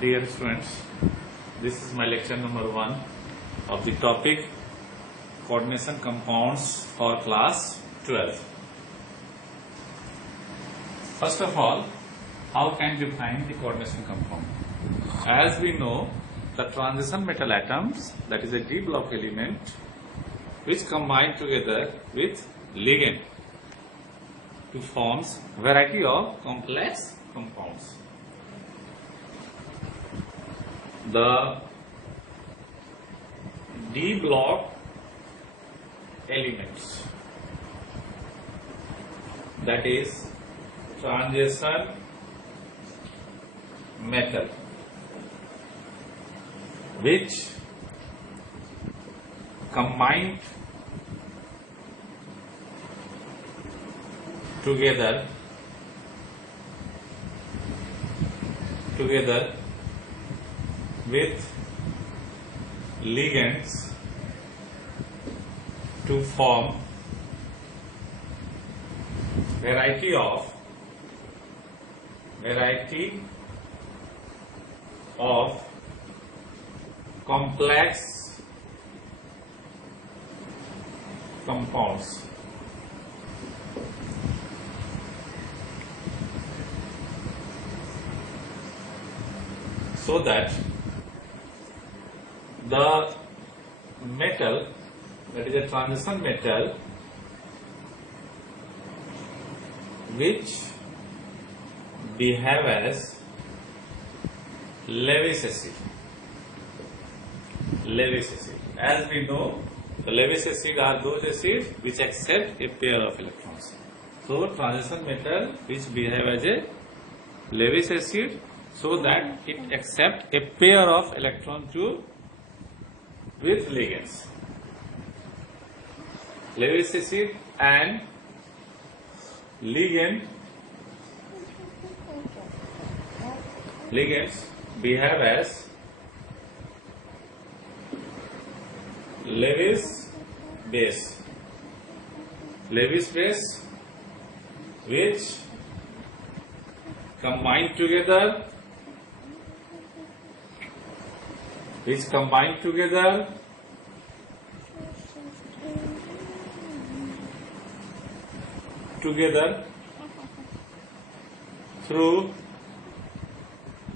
Dear students, this is my lecture number 1 of the topic coordination compounds for class 12. First of all, how can we define the coordination compound? As we know, the transition metal atoms, that is a d block element, which combine together with ligand to forms variety of complex compounds. The d block elements, that is transition metal, which combined together with ligands to form variety of complex compounds. So that the metal, that is a transition metal, which behave as Lewis acid. As we know, the Lewis acid are those acids which accept a pair of electrons. So transition metal which behave as a Lewis acid, so that it accepts a pair of electrons with ligands. Lewis acid and ligands behave as Lewis base, which combine together through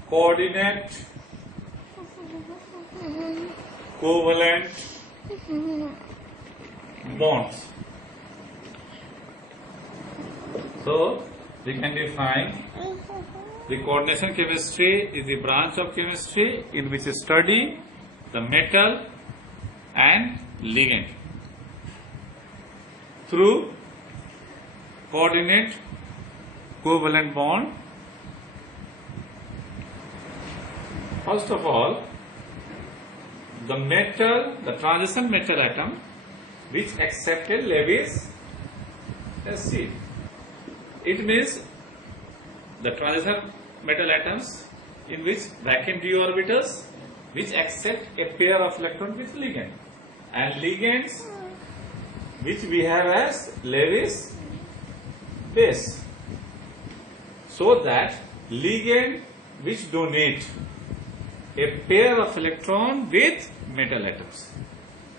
coordinate covalent bonds. So we can define the coordination chemistry is the branch of chemistry in which study the metal and ligand through coordinate covalent bond. First of all, the transition metal atom which accepted Lewis acid. It means the transition metal atoms in which vacuum d orbitals which accept a pair of electrons with ligand, and ligands which behave as Lewis base, so that ligand which donate a pair of electron with metal atoms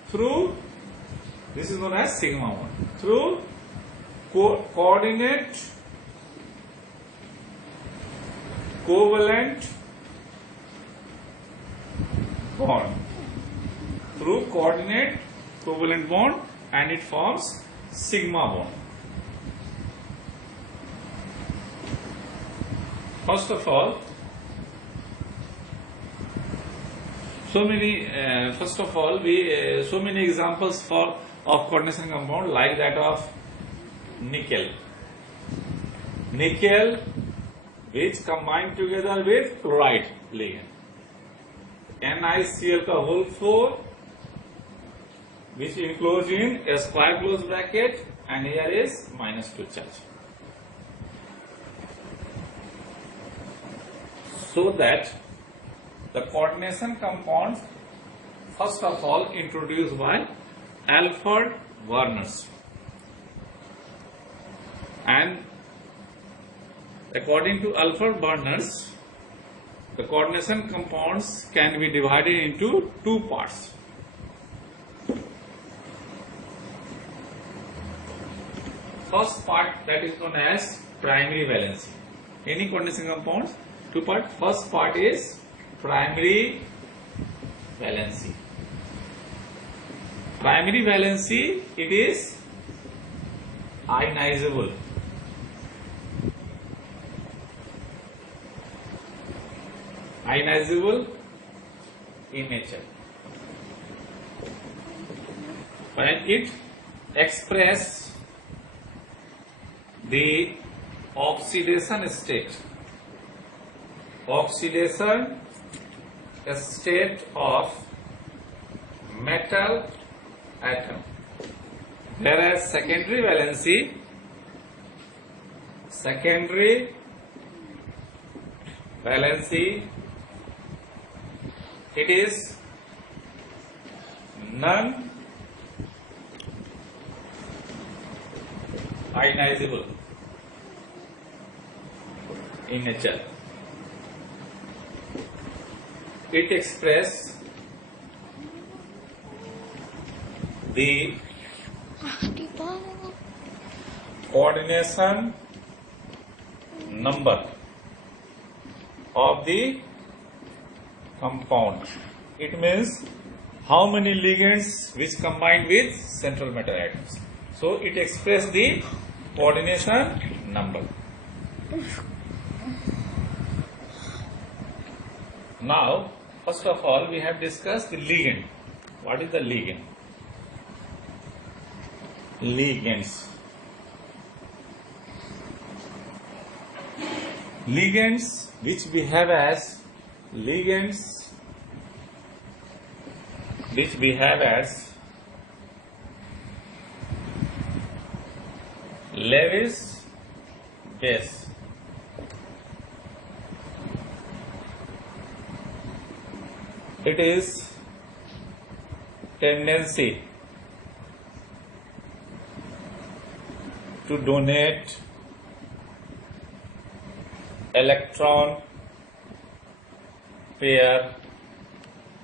through, this is known as sigma bond, through coordinate covalent bond, and it forms sigma bond. First of all, so many examples of coordination compound, like that of nickel which combine together with chloride ligand, NiCl4, which enclosed in a square closed bracket, and here is -2 charge. So that the coordination compounds first of all introduced by Alfred Werner, and according to Alfred Werner, the coordination compounds can be divided into two parts. First part, that is known as primary valency. Any coordination compounds, two parts. First part is primary valency. Primary valency, it is ionizable. Ionizable in nature. When it expresses the oxidation state of metal atom, whereas secondary valency, it is non-ionizable in nature. It expresses the coordination number of the compound. It means how many ligands which combine with central metal atoms. So it expresses the coordination number. Now, first of all, we have discussed the ligand. What is the ligand? Ligands. Ligands which behave as Lewis base. It is tendency to donate electron pair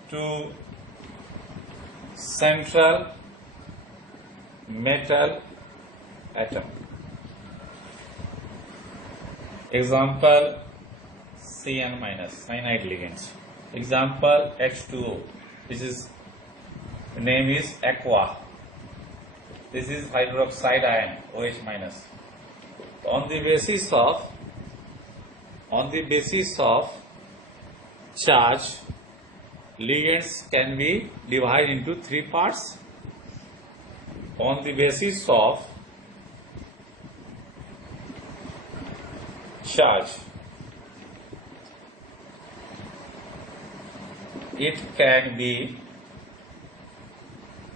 to central metal atom. Example, Cn minus, cyanide ligands. Example, H2O. This is, name is aqua. This is hydroxide ion, OH minus. On the basis of charge, ligands can be divided into three parts. On the basis of charge, it can be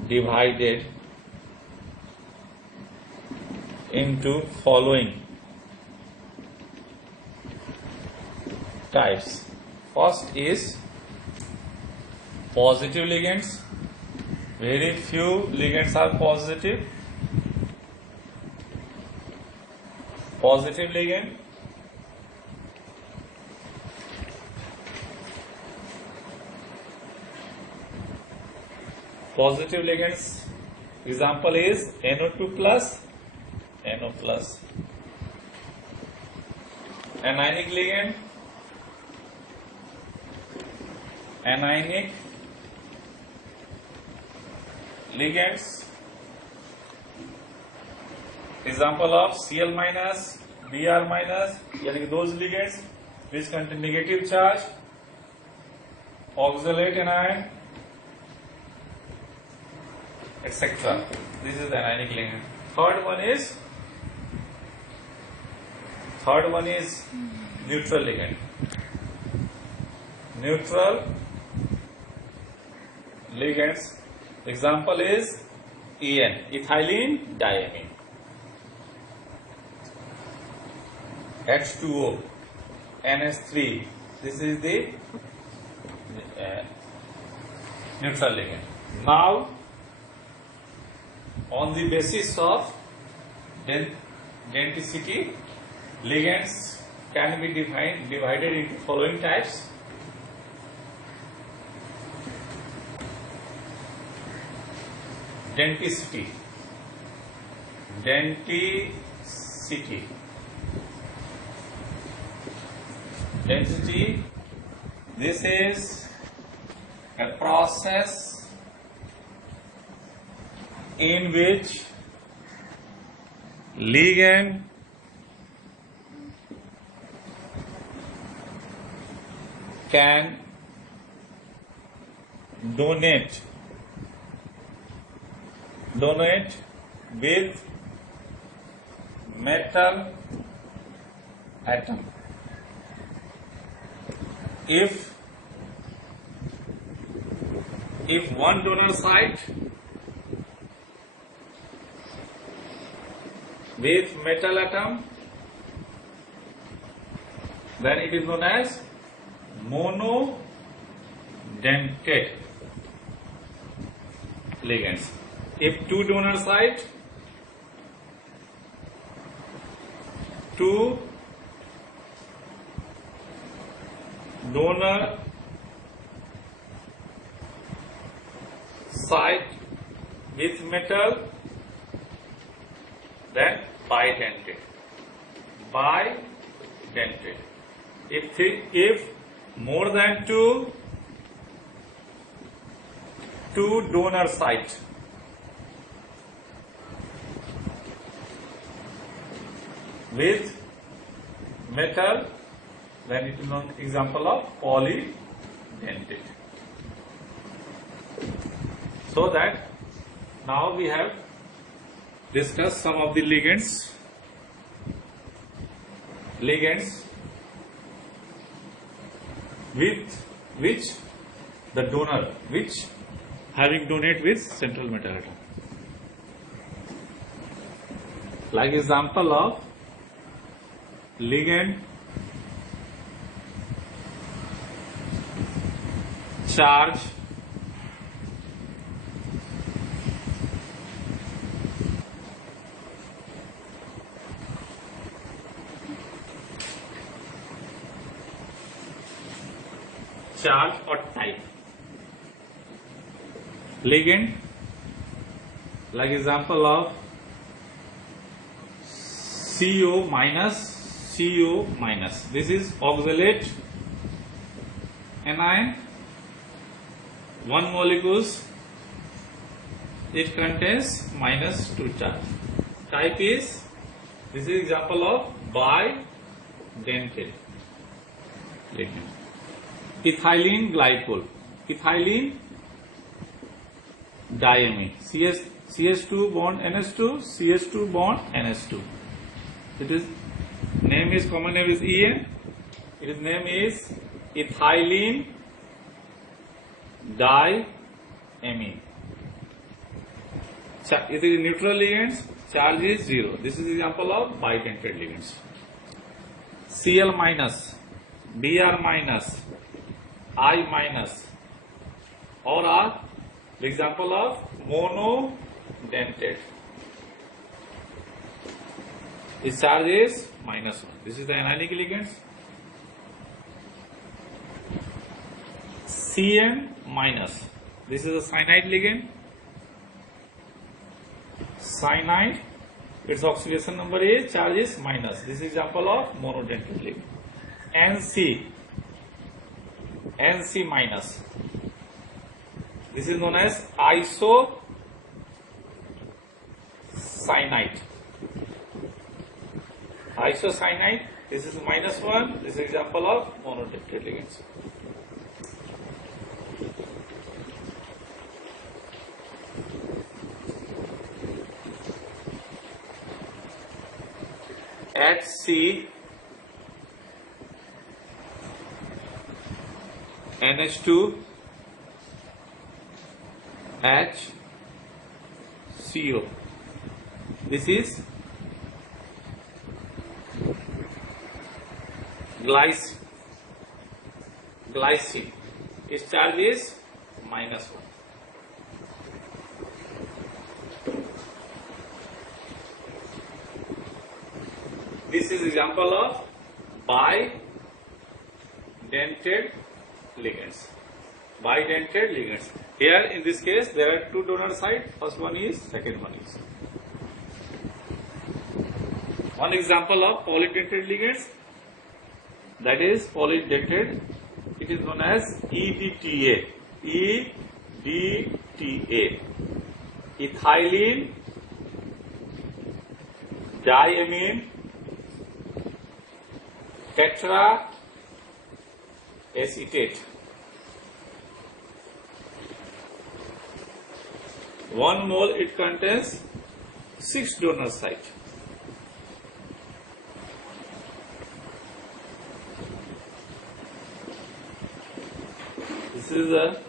divided into following types. First is positive ligands. Very few ligands are positive. Positive ligand. Positive ligands, example is NO2 plus, NO plus. Anionic ligand, anionic ligands, example of Cl minus, Br minus, यानी those ligands which contain negative charge, oxalate anion, etc. This is the anionic ligand. Third one is neutral ligand. Neutral ligands, example is EN, ethylene diamine. H2O, NH3, this is the neutral ligand. Now, on the basis of density, ligands can be divided into following types. denticity. Denticity. Density. This is a process in which ligand can donate with metal atom. If one donor site with metal atom, then it is known as monodentate ligands. If two donor site, two donor site with metal, then bidentate. If more than two donor site with metal, then it is an example of polydentate. So that now we have discussed some of the ligands with which the donor having donate with central metal atom. Like example of ligand charge or type. Ligand, like example of CO minus. This is oxalate anion, one molecules, it contains -2 charge. Type is, this is example of bidentate ligand. Ethylene glycol, ethylene diamine, CH2 bond NH2, CH2 bond NH2. It is common name is EN. Its name is ethylene diamine. It is neutral ligands, charge is 0. This is example of bidentate ligands. Cl minus, Br minus, I minus, or are the example of monodentate. Its charge is -1. This is the anionic ligands. Cn minus. This is a cyanide ligand. Cyanide, its oxidation number is, charge is minus. This is example of monodentate ligand. NC minus. This is known as isocyanide. Isocyanide, this is -1. This is example of monodentate ligands. HC NH2 HCO. This is glycine. Its charge is -1. This is example of bidentate ligands. bidentate ligands. Here in this case there are two donor sites. First one is, second one is. One example of polydentate ligands, that is polydentate. It is known as EDTA. EDTA. Ethylene diamine tetraacetate. 1 mole it contains 6 donor sites. This is a